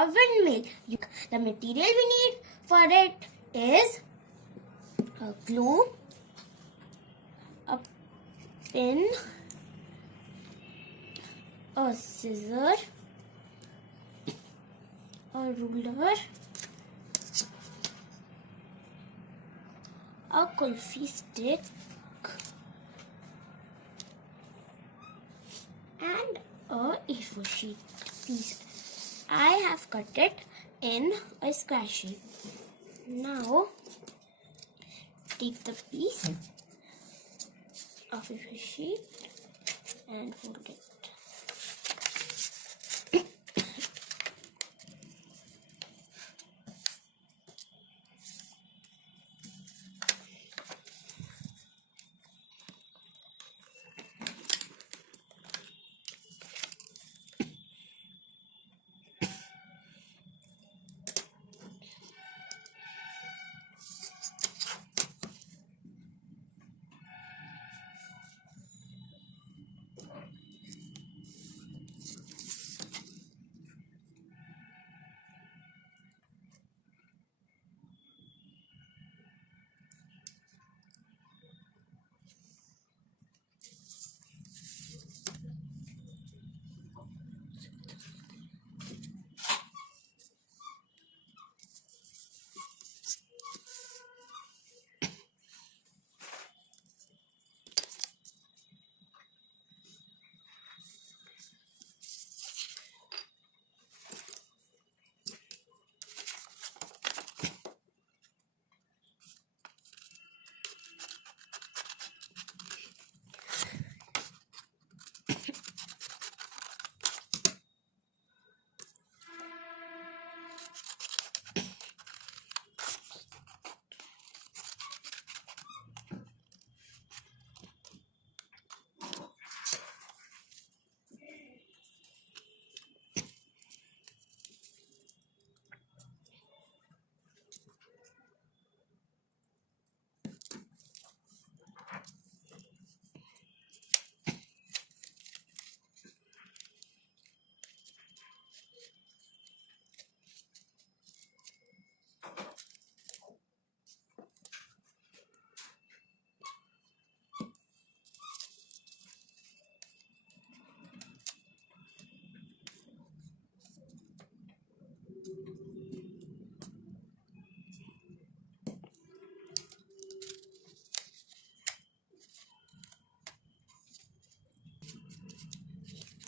a windmill. The material we need for it is a glue, a pin, a scissor, a ruler, a kulfi stick, and a A4 sheet piece. I have cut it in a square shape. Now take the piece of A4 sheet and fold it.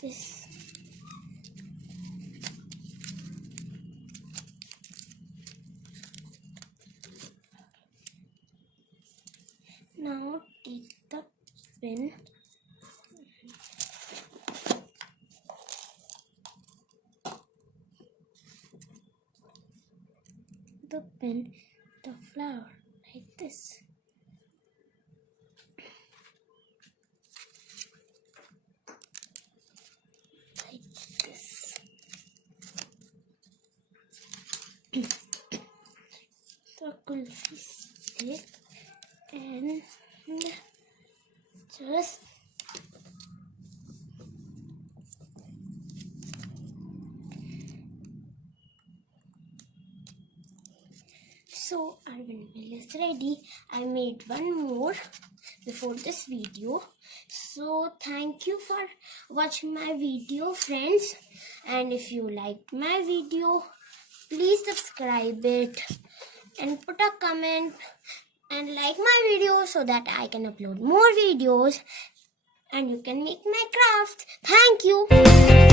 This. Now take the pin the flower like this. The kulfi stick and just so our windmill is ready. I made one more before this video. So thank you for watching my video, friends, and if you liked my video, please subscribe it and put a comment and like my video so that I can upload more videos and you can make my crafts. Thank you.